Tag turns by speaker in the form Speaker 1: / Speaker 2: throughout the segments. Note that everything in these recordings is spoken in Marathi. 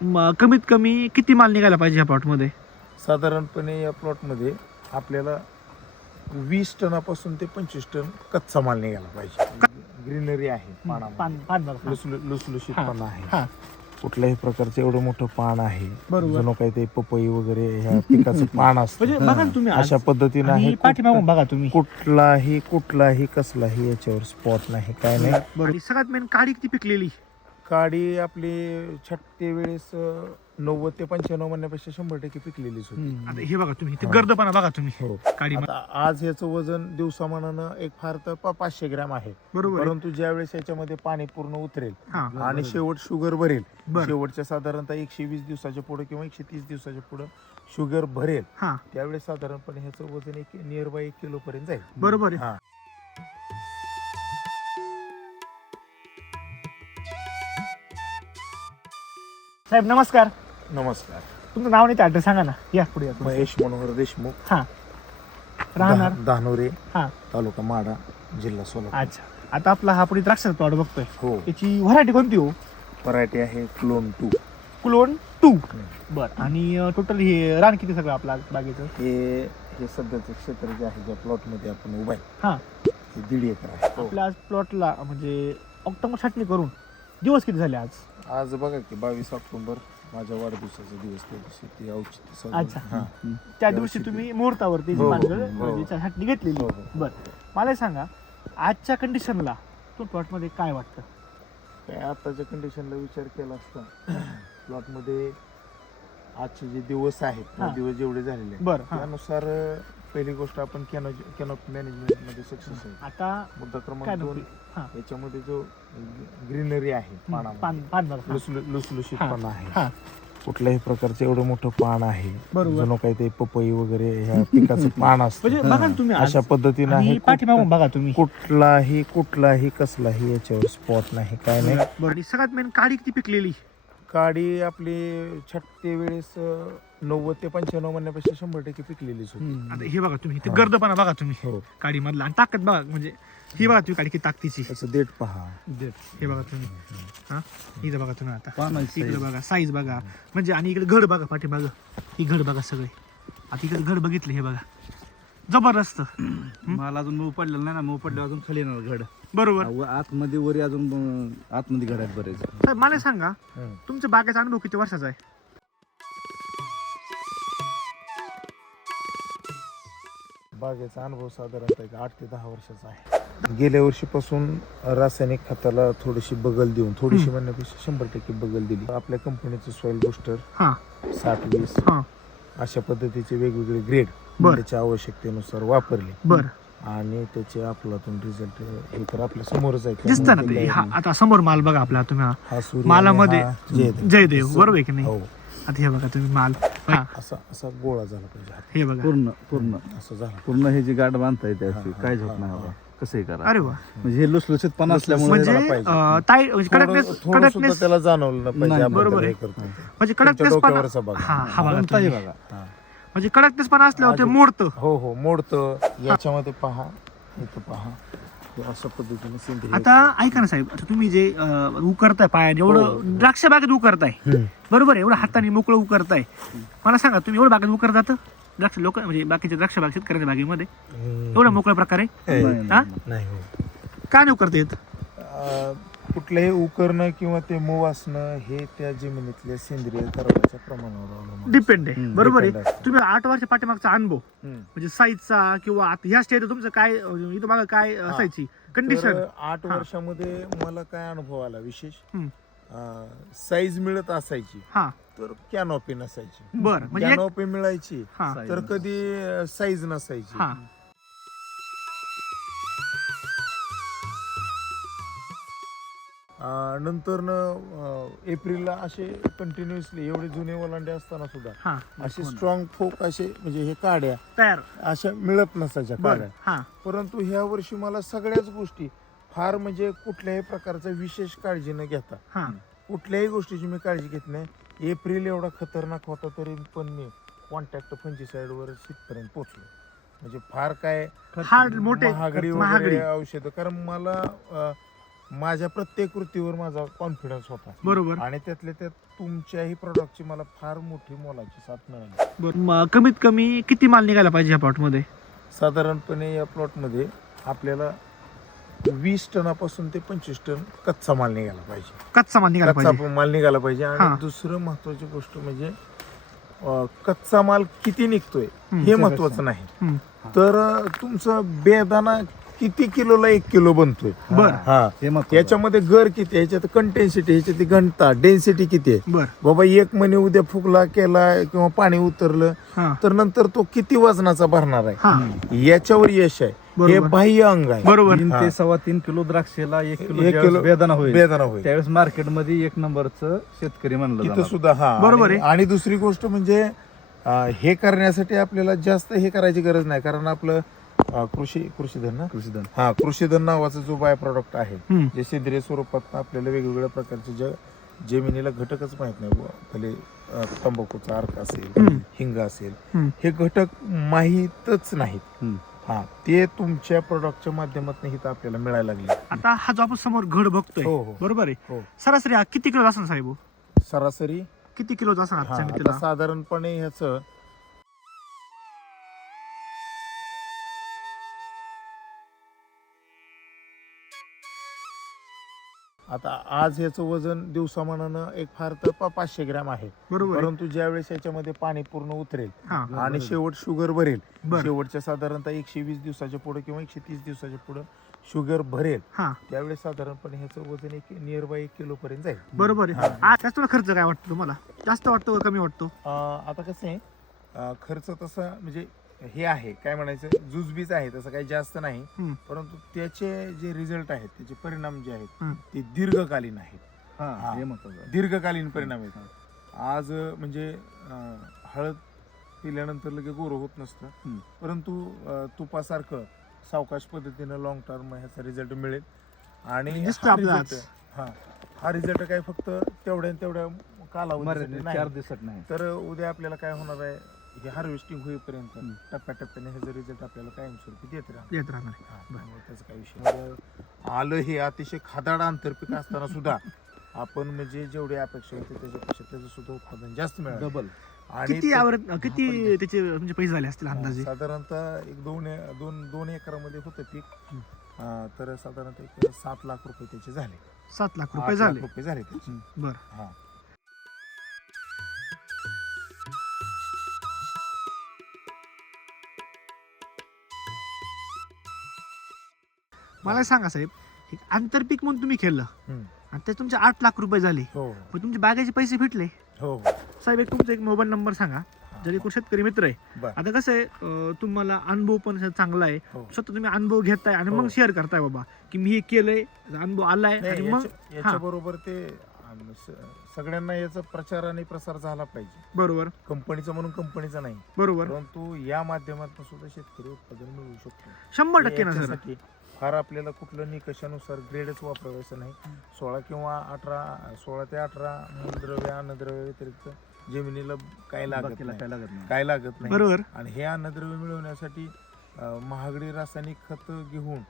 Speaker 1: म- कमीत कमी किती माल निघायला पाहिजे ह्या प्लॉटमध्ये
Speaker 2: साधारणपणे या प्लॉटमध्ये आपल्याला वीस टनापासून ते पंचवीस टन कच्चा माल निघाला पाहिजे. ग्रीनरी आहे पानामध्ये. लुसलु- लुसलुशीत
Speaker 1: हा,
Speaker 2: पण
Speaker 1: हा.
Speaker 2: आहे कुठल्याही प्रकारचं एवढं मोठं पान आहे.
Speaker 1: बरोबर.
Speaker 2: जणू काही ते पपई वगैरे ह्या पिकाचं पान असतं.
Speaker 1: म्हणजे बघा ना तुम्ही आज.
Speaker 2: अशा पद्धतीने
Speaker 1: आणि
Speaker 2: आहे
Speaker 1: पाठीमागून बघा तुम्ही.
Speaker 2: कुठलाही कुठलाही कसलाही याच्यावर स्पॉट नाही काय नाही.
Speaker 1: आणि सगळ्यात मेन काडी किती पिकलेली?
Speaker 2: काडी आपली छट्टे वेळेस नव्वद ते पंच्याण्णव म्हणण्यापेक्षा शंभर टक्के पिकलेलीच होती.
Speaker 1: आता हे बघा तुम्ही ते
Speaker 2: हा.
Speaker 1: गर्दपणा बघा तुम्ही.
Speaker 2: हो.
Speaker 1: काडी
Speaker 2: आता आज ह्याचं वजन दिवसामानानं एक फार तर पा- पाचशे ग्रॅम आहे.
Speaker 1: बरोबर आहे.
Speaker 2: परंतु ज्या वेळेस याच्यामध्ये पाणी पूर्ण उतरेल
Speaker 1: हा.
Speaker 2: आणि शेवट शुगर भरेल
Speaker 1: बर.
Speaker 2: शेवटच्या साधारणतः एकशे वीस दिवसाच्या पुढे किंवा एकशे तीस दिवसाच्या पुढे शुगर भरेल
Speaker 1: हा.
Speaker 2: त्यावेळेस साधारणपणे ह्याचं वजन एक नियर बाय एक किलो पर्यंत जाईल.
Speaker 1: बरोबर आहे.
Speaker 2: हा.
Speaker 1: साहेब नमस्कार.
Speaker 2: नमस्कार.
Speaker 1: तुमचं नाव नाही ते ऍड्रेस सांगा ना. या पुढे या पुढे.
Speaker 2: महेश मनोहर देशमुख.
Speaker 1: हा. राहणार?
Speaker 2: दा- दानोरे
Speaker 1: हा.
Speaker 2: तालुका माडा जिल्हा सोलापूर.
Speaker 1: अच्छा. आता आपला हा पुढे द्राक्षाचा प्लॉट बघतोय.
Speaker 2: हो.
Speaker 1: त्याची व्हरायटी कोणती हो?
Speaker 2: व्हरायटी आहे क्लोन टू.
Speaker 1: Clone to. बर. आणि टोटल हे रान किती सगळं आपला बागेचं?
Speaker 2: हे हे सध्याचं क्षेत्र जे आहे ज्या प्लॉटमध्ये आपण उभा आहे
Speaker 1: हा.
Speaker 2: ते दीड एकर आहे.
Speaker 1: आपल्या आज प्लॉटला म्हणजे ऑक्टोबर छाटणी करून दिवस किती झाले आज?
Speaker 2: आज बघा की बावीस ऑक्टोबर माझ्या वाढदिवसाचा दिवस त्या दिवशी ते औचित्य साधून-
Speaker 1: अच्छा.
Speaker 2: हा.
Speaker 1: त्या दिवशी तुम्ही मुहूर्तावरती
Speaker 2: हो, हो, हो.
Speaker 1: म्हणजे छाटणी घेतलेली
Speaker 2: हो, हो.
Speaker 1: बर मला सांगा आजच्या कंडिशनला तो प्लॉटमध्ये काय वाटतं
Speaker 2: काय आताच्या कंडिशनला विचार केला असता प्लॉटमध्ये आजचे जे दिवस आहेत ते
Speaker 1: हा.
Speaker 2: दिवस जेवढे झालेले आहेत,
Speaker 1: बर हा
Speaker 2: त्यानुसार अं, पहिली गोष्ट आपण कॅनो कॅनॉप मॅनेजमेंटमध्ये सक्सेस आहे.
Speaker 1: आता
Speaker 2: मुद्दा क्रमांक दोन
Speaker 1: हा.
Speaker 2: याच्यामध्ये जो ग्रीनरी आहे
Speaker 1: पान पान.
Speaker 2: लुसलु- लुसलुशीत
Speaker 1: हा.
Speaker 2: पण आहे.
Speaker 1: हा.
Speaker 2: कुठल्याही प्रकारचं एवढं मोठं पान आहे.
Speaker 1: बरोबर.
Speaker 2: जणू काही ते पपई वगैरे ह्या पिकाचं पान असतं.
Speaker 1: म्हणजे बघा ना तुम्ही आज.
Speaker 2: अशा पद्धतीने आहे
Speaker 1: बघा तुम्ही.
Speaker 2: कुठलाही कुठलाही कसलाही याच्यावर स्पॉट नाही. काय नाही.
Speaker 1: बरं आणि सगळ्यात मेन काडी किती पिकलेली?
Speaker 2: काडी आपली छट्टे वेळेस अं, नव्वद ते पंच्याण्णव म्हणण्यापेक्षा शंभर टक्के पिकलेलीच होती.
Speaker 1: आता हे बघा तुम्ही ते
Speaker 2: हा.
Speaker 1: गर्दपणा बघा तुम्ही.
Speaker 2: हो.
Speaker 1: काडी मधला आणि ताकद बघा म्हणजे ही बघा तुम्ही काडी किती ताकदीची.
Speaker 2: त्याचं देठ पहा.
Speaker 1: हे बघा तुम्ही. हा? इथं बघा तुम्ही आता.
Speaker 3: पानाची
Speaker 1: इकडे
Speaker 3: size.
Speaker 1: बघा साईज बघा. म्हणजे आणि इकडे घड बघा पाठीमाग. ही घड बघा सगळे. आता इकडे घड बघितले हे बघा. जबरदस्त.
Speaker 3: मला अजून मऊ पडलेलं नाही ना मऊ पडल्यावर अजून खाली येणार घड.
Speaker 1: बरोबर.
Speaker 3: व आतमध्ये वरी अजून अं, आतमध्ये घड आहेत बरेच.
Speaker 1: साहेब मला सांगा. तुमच्या बागेचा अनुभव किती वर्षाचा आहे?
Speaker 2: बागेचा अनुभव साधारणतः एक आठ ते दहा वर्षाचा आहे. गेल्या वर्षीपासून रासायनिक खताला थोडीशी बगल देऊन थोडीशी. म्हणण्यापेक्षा शंभर टक्के बगल दिली. आपल्या कंपनीचं सॉइल बुस्टर
Speaker 1: हा.
Speaker 2: साठ वीस
Speaker 1: हा.
Speaker 2: अशा पद्धतीचे वेगवेगळे ग्रेड. त्याच्या आवश्यकतेनुसार वापरले.
Speaker 1: बर.
Speaker 2: आणि त्याचे आपलातून रिझल्ट हे तर आपल्या समोरच आहे.
Speaker 1: दिसत ना ते. हा आता समोर माल बघा आपला तुम्ही हा.
Speaker 2: सूर्य
Speaker 1: मालामध्ये
Speaker 2: जयदेव.
Speaker 1: बरोबर आहे की नाही?
Speaker 2: हो.
Speaker 1: आता हे बघा तुम्ही माल. हा,
Speaker 2: असा असा गोळा झाला पाहिजे हात.
Speaker 1: हे बघा.
Speaker 3: पूर्ण पूर्ण.
Speaker 2: असं झाला.
Speaker 3: पूर्ण हे जी गाठ बांधताय त्याची
Speaker 2: हा, हा,
Speaker 3: होत नाही बाबा. कसंही करा.
Speaker 1: अरे वा.
Speaker 3: म्हणजे हे लुसलुसीत पण
Speaker 2: लुसलुसीत
Speaker 3: असल्यामुळे
Speaker 1: म्हणजे
Speaker 2: पाहिजे.
Speaker 1: अं, ताई म्हणजे
Speaker 2: थोडं
Speaker 1: कडकनेस
Speaker 2: थोडं सुद्धा
Speaker 1: कडकनेस
Speaker 2: त्याला जाणवलं नाही पाहिजे आपण
Speaker 1: बरोबर
Speaker 2: त्याला
Speaker 1: आहे.
Speaker 2: हे करतोय ते.
Speaker 1: म्हणजे
Speaker 2: तुमच्या
Speaker 1: कडकनेस
Speaker 2: डोक्यावरचा बघा.
Speaker 1: हा हा बघा
Speaker 3: कोणताही. बघा.
Speaker 2: हा.
Speaker 1: म्हणजे कडकनेसपणा असल्यावर ते मोडतं.
Speaker 2: हो हो मोडतं. याच्यामध्ये पहा. इथं पहा. अशा पद्धतीने सेंद्रिय
Speaker 1: आता ऐका ना साहेब आता तुम्ही जे अं, उकरताय पायाने
Speaker 2: हो.
Speaker 1: एवढं द्राक्ष बागेत उकरताय. बरोबर आहे एवढं हाताने मोकळं उकरताय मला सांगा तुम्ही एवढं बागेत उकर जातं द्राक्ष लोक म्हणजे बाकीच्या द्राक्ष बाग शेतकऱ्यांच्या बागेमध्ये
Speaker 2: हम्म.
Speaker 1: एवढ्या मोकळ्या प्रकारे
Speaker 2: हे,
Speaker 3: नाही,
Speaker 1: हा?
Speaker 3: नाही
Speaker 2: हो
Speaker 1: का नाही उकरता येत
Speaker 2: अं, कुठलंही उकरणं किंवा ते मऊ असणं हे त्या जमिनीतल्या सेंद्रिय कर्बाच्या प्रमाणावर अवलंबून
Speaker 1: डिपेंड आहे
Speaker 3: हम्म,
Speaker 1: बरोबर
Speaker 2: depend
Speaker 1: आहे
Speaker 2: असतं.
Speaker 1: तुम्ही आठ वर्ष पाठीमागचा अनुभव
Speaker 2: हम्म.
Speaker 1: म्हणजे साईजचा किंवा आता ह्या स्टेज तुमचं काय अं, इथं मागं काय. असायची कंडिशन
Speaker 2: तर आठ
Speaker 1: हा.
Speaker 2: वर्षामध्ये मला काय अनुभव आला विशेष
Speaker 1: हम्म.
Speaker 2: साईज मिळत असायची
Speaker 1: हा
Speaker 2: तर कॅनॉपी नसायची
Speaker 1: बर म्हणजे एक-
Speaker 2: कॅनॉपी मिळायची
Speaker 1: हा
Speaker 2: तर. कधी साईज नसायची
Speaker 1: हा
Speaker 2: अं, नंतर न, अं, एप्रिलला असे कंटिन्युअसली एवढे जुने ओलांडे असताना सुद्धा
Speaker 1: हा
Speaker 2: असे
Speaker 3: हो.
Speaker 2: स्ट्रॉंग फोक असे म्हणजे हे काड्या
Speaker 1: तयार.
Speaker 2: अशा मिळत नसायच्या काड्या.
Speaker 1: हा.
Speaker 2: परंतु ह्या वर्षी मला सगळ्याच गोष्टी फार म्हणजे कुठल्याही प्रकारचा विशेष काळजी न घेता.
Speaker 1: हा.
Speaker 2: कुठल्याही गोष्टीची मी काळजी घेत नाही. एप्रिल एवढा खतरनाक होता तरी पण मी कॉन्टॅक्ट फंजीसाईडवर शितपर्यंत पोहोचलो. म्हणजे फार काय
Speaker 1: हार्ड मोठे
Speaker 2: औषधं कारण मला माझ्या प्रत्येक कृतीवर माझा कॉन्फिडन्स होता.
Speaker 1: बरोबर.
Speaker 2: आणि त्यातल्या त्यात तुमच्याही प्रॉडक्टची मला फार मोठी मोलाची साथ मिळाली.
Speaker 1: बरं. कमीत कमी किती माल निघायला पाहिजे ह्या प्लॉटमध्ये
Speaker 2: साधारणपणे या प्लॉटमध्ये आपल्याला वीस टनापासून ते पंचवीस टन कच्चा माल निघाला पाहिजे.
Speaker 1: कच्चा माल
Speaker 2: कच्चा
Speaker 1: पाहिजे.
Speaker 2: माल निघाला पाहिजे.
Speaker 1: हा.
Speaker 2: आणि दुसरं महत्वाची गोष्ट म्हणजे अं, कच्चा माल किती निघतोय हे महत्वाचं नाही.
Speaker 1: हम्म.
Speaker 2: तर अं, तुमचं बेदाना किती किलोला एक किलो बनतोय?
Speaker 1: बरं.
Speaker 2: हा.
Speaker 3: हे मग
Speaker 2: याच्यामध्ये घर किती आहे? याच्यात कंटेन्सिटी ह्याच्यात घनता डेन्सिटी किती आहे?
Speaker 1: बर.
Speaker 2: बाबा एक महिने उद्या फुगला केला किंवा पाणी उतरलं
Speaker 1: हा.
Speaker 2: तर नंतर तो किती वजनाचा भरणार आहे?
Speaker 1: हा.
Speaker 2: याच्यावर यश आहे. हे
Speaker 1: बरोबर.
Speaker 2: बाह्य अंग आहे.
Speaker 1: बरोबर.
Speaker 3: तीन. ते सव्वा तीन किलो द्राक्षेला एक किलो
Speaker 2: एक
Speaker 3: ज्यावेळेस
Speaker 2: किलो
Speaker 3: बेदाना होईल
Speaker 2: बेदाना होईल.
Speaker 3: त्यावेळेस मार्केटमध्ये एक नंबरचं शेतकरी म्हणलं
Speaker 2: तिथं
Speaker 3: जाणार.
Speaker 2: सुद्धा हा.
Speaker 1: बरोबर
Speaker 2: आणि- आणि दुसरी गोष्ट म्हणजे अं, हे करण्यासाठी आपल्याला जास्त हे करायची गरज नाही कारण आपलं अं, कृषी कृषीधन ना
Speaker 3: कृषीधन
Speaker 2: हा कृषीधन नावाचा जो बाय प्रॉडक्ट आहे
Speaker 1: हम्म.
Speaker 2: जे सेंद्रिय स्वरूपात आपल्याला वेगवेगळ्या प्रकारचे ज जमिनीला घटकच माहीत नाही बुवा. भले अं, तंबाखूचा अर्क असेल. हिंग असेल
Speaker 1: हम्म.
Speaker 2: हे घटक माहीतच नाहीत
Speaker 3: हम्म.
Speaker 2: हा ते तुमच्या प्रोडक्टच्या माध्यमातून इथं आपल्याला मिळायला लागले
Speaker 1: आता हा जो आपण समोर घड बघतोय
Speaker 2: हो, हो.
Speaker 1: बरोबर आहे
Speaker 2: हो
Speaker 1: सरासरी हा किती किलो असेल साहेब हो?
Speaker 2: सरासरी
Speaker 1: किती किलो
Speaker 2: हा, आता
Speaker 1: मितीला
Speaker 2: साधारणपणे ह्याच आता आज ह्याचं वजन दिवसामानानं एक फार तर पा- पाचशे ग्रॅम आहे.
Speaker 1: बरोबर. आहे.
Speaker 2: परंतु ज्यावेळेस याच्यामध्ये पाणी पूर्ण उतरेल
Speaker 1: हा.
Speaker 2: आणि शेवट शुगर भरेल
Speaker 1: बर.
Speaker 2: शेवटच्या साधारणतः एकशे वीस दिवसाच्या पुढे किंवा एकशे तीस दिवसाच्या पुढे शुगर भरेल
Speaker 1: हा.
Speaker 2: त्यावेळेस साधारणपणे ह्याचं वजन एक नियर बाय एक किलो पर्यंत जाईल.
Speaker 1: बरोबर आहे.
Speaker 2: हा.
Speaker 1: आज जास्त खर्च काय वाटतो तुम्हाला? जास्त वाटतो का कमी वाटतो?
Speaker 2: अं, आता कसं आहे अं, खर्च तसा म्हणजे हे आहे काय म्हणायचं जुजबीज आहे तसं काही जास्त नाही
Speaker 1: हम्म.
Speaker 2: परंतु त्याचे जे रिझल्ट आहेत त्याचे परिणाम जे आहेत
Speaker 1: हम्म.
Speaker 2: ते दीर्घकालीन आहेत
Speaker 3: हा
Speaker 2: हा.
Speaker 3: हे महत्वाचं आहे.
Speaker 2: दीर्घकालीन परिणाम आहेत आज अं, म्हणजे अं, हळद पिल्यानंतर लगे गोरं होत नसतं
Speaker 3: हम्म.
Speaker 2: परंतु अं, तुपासारखं सावकाश पद्धतीनं लॉंग टर्म ह्याचा रिझल्ट मिळेल आणि
Speaker 1: दिसतं
Speaker 2: हा result- हा हा रिझल्ट काय फक्त तेवढ्या तेवढ्या कालावधीसाठी
Speaker 3: मर्यादित
Speaker 2: नाही
Speaker 3: चार दिवसात नाही
Speaker 2: तर उद्या आपल्याला काय होणार आहे हे हार्वेस्टिंग होईपर्यंत
Speaker 3: हम्म.
Speaker 2: टप्प्याटप्प्याने ह्याचा रिझल्ट आपल्याला कायमस्वरूपी देत राहणार.
Speaker 1: येत राहणार. आहे.
Speaker 2: हा, त्यामुळे त्याचा काही विषय नाही. आलं हे अतिशय खादाड आंतरपीक असताना सुद्धा आपण म्हणजे जेवढी अपेक्षा होती त्याच्यापेक्षा त्याचं सुद्धा उत्पादन जास्त मिळालं.
Speaker 3: डबल.
Speaker 2: आणि
Speaker 1: किती
Speaker 2: ते-
Speaker 1: किती त्याचे म्हणजे पैसे झाले असतील अंदाजे?
Speaker 2: साधारणतः एक दोन दोन दोन एकरामध्ये होतं पीक. अं, तर साधारणतः एक सात लाख रुपये त्याचे झाले.
Speaker 1: सात लाख
Speaker 2: आठ
Speaker 1: रुपये
Speaker 2: लाख
Speaker 1: झाले.
Speaker 2: रुपये झाले त्याचे.
Speaker 1: बर.
Speaker 2: हा.
Speaker 1: मला सांगा साहेब एक आंतरपीक म्हणून तुम्ही केलं
Speaker 2: हम्म.
Speaker 1: आणि ते तुमचे आठ लाख रुपये झाले.
Speaker 2: हो.
Speaker 1: पण तुमचे बागाचे पैसे फिटले.
Speaker 2: हो.
Speaker 1: साहेब एक तुमचा एक मोबाईल नंबर सांगा. जरी कोण शेतकरी मित्र आहे.
Speaker 2: बर.
Speaker 1: आता कसं आहे अं, तुम्हाला अनुभव पण असा चांगला आहे.
Speaker 2: हो.
Speaker 1: स्वतः तुम्ही अनुभव घेताय आणि मग
Speaker 2: हो.
Speaker 1: शेअर करताय बाबा की मी हे केलंय अनुभव आलाय आणि मग
Speaker 2: याच्या बरोबर ते स- सगळ्यांना याचा प्रचार आणि प्रसार झाला पाहिजे.
Speaker 1: बरोबर.
Speaker 2: कंपनीचा म्हणून कंपनीचा नाही.
Speaker 1: बरोबर.
Speaker 2: परंतु या माध्यमातून सुद्धा शेतकरी उत्पादन मिळवू शकतो.
Speaker 1: शंभर टक्के ना सर.
Speaker 2: याच्यासाठी फार आपल्याला कुठलं निकषानुसार ग्रेडच वापरायचं नाही. सोळा किंवा अठरा सोळा ते अठरा मूलद्रव्य अन्नद्रव्य व्यतिरिक्त जमिनीला काय लागत नाही.
Speaker 3: काय लागत नाही.
Speaker 2: काय लागत नाही.
Speaker 1: बरोबर.
Speaker 2: आणि हे अन्नद्रव्य मिळवण्यासाठी अं, महागडी रासायनिक खत घेऊन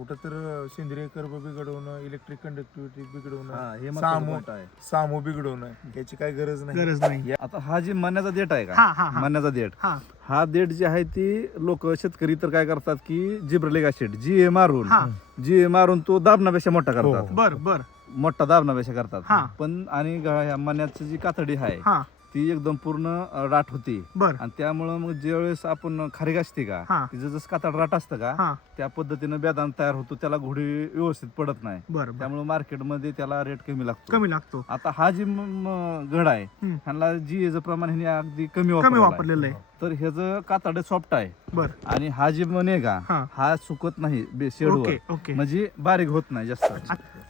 Speaker 2: कुठं तर सेंद्रिय कर्ब बिघडवणं इलेक्ट्रिक कंडक्टिव्हिटी बिघडवणं
Speaker 3: हा, हे
Speaker 2: सामो-
Speaker 3: point आहे.
Speaker 2: सामो बिघडवणं याची काही गरज नाही.
Speaker 1: गरज नाही.
Speaker 3: या- आता हा जी मण्याचा देठ आहे
Speaker 1: हा
Speaker 3: का?
Speaker 1: हा हा
Speaker 3: मण्याचा देठ.
Speaker 1: हा.
Speaker 3: हा देठ जे आहे ती लोक शेतकरी तर काय करतात की जिब्रलिक ऍसिड जी ए मारून
Speaker 1: हा.
Speaker 3: जी ए मारून तो दाबण्यापेक्षा मोठा
Speaker 2: हो.
Speaker 3: करतात.
Speaker 1: बर बर.
Speaker 3: मोठा दाबण्यापेक्षा
Speaker 1: हा.
Speaker 3: करतात पण आणि ग- ह्या मण्याची जी कातडी आहे
Speaker 1: हा.
Speaker 3: ती एकदम पूर्ण राठ होती.
Speaker 1: बर.
Speaker 3: आणि त्यामुळं मग ज्यावेळेस आपण खारीक असते का
Speaker 1: हा.
Speaker 3: तिचं जसं कातड राट असतं का
Speaker 1: हा.
Speaker 3: त्या पद्धतीनं बेदान तयार होतो त्याला घोडी व्यवस्थित पडत नाही.
Speaker 1: बर बर.
Speaker 3: त्यामुळे मार्केटमध्ये त्याला रेट कमी लागतो.
Speaker 1: कमी लागतो.
Speaker 3: आता हा जी म- म- घड आहे
Speaker 1: हम्म.
Speaker 3: ह्यांना जी याचं प्रमाण ह्याने अगदी कमी
Speaker 1: कमी
Speaker 3: वापरलेलं आहे.
Speaker 1: वापरलेलं आहे.
Speaker 3: तर ह्याचं कातड सॉफ्ट आहे
Speaker 1: बर.
Speaker 3: आणि हा जी मने का
Speaker 1: हा.
Speaker 3: हा सुकत नाही बे- शेडवर.
Speaker 1: Okay okay.
Speaker 3: म्हणजे बारीक होत नाही जास्त.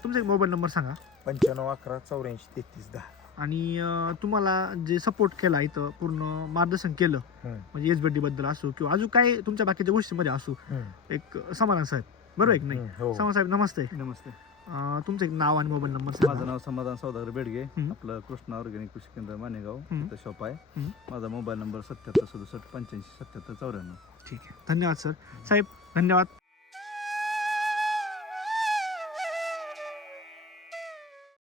Speaker 1: तुमचा एक मोबाईल नंबर सांगा.
Speaker 2: पंच्याण्णव अकरा चौऱ्याऐंशी तेहतीस दहा.
Speaker 1: आणि तुम्हाला जे सपोर्ट केला इथं पूर्ण मार्गदर्शन केलं. म्हणजे एस बी बद्दल असो किंवा अजून काय तुमच्या बाकीच्या गोष्टीमध्ये असो. एक समाधान साहेब. बरोबर आहे की नाही?
Speaker 2: हो.
Speaker 1: समाधान साहेब नमस्ते.
Speaker 3: नमस्ते.
Speaker 1: अं, तुमचं एक नाव आणि मोबाईल नंबर
Speaker 3: माझं नाव समाधान सौदागर बेडगे. आपलं कृष्णा ऑर्गॅनिक कृषी केंद्र मानेगाव. इथं शॉप आहे. माझा मोबाईल नंबर सत्याहत्तर सदुसष्ट पंच्याऐंशी सत्याहत्तर चौऱ्याण्णव.
Speaker 1: ठीक आहे. धन्यवाद सर. साहेब धन्यवाद.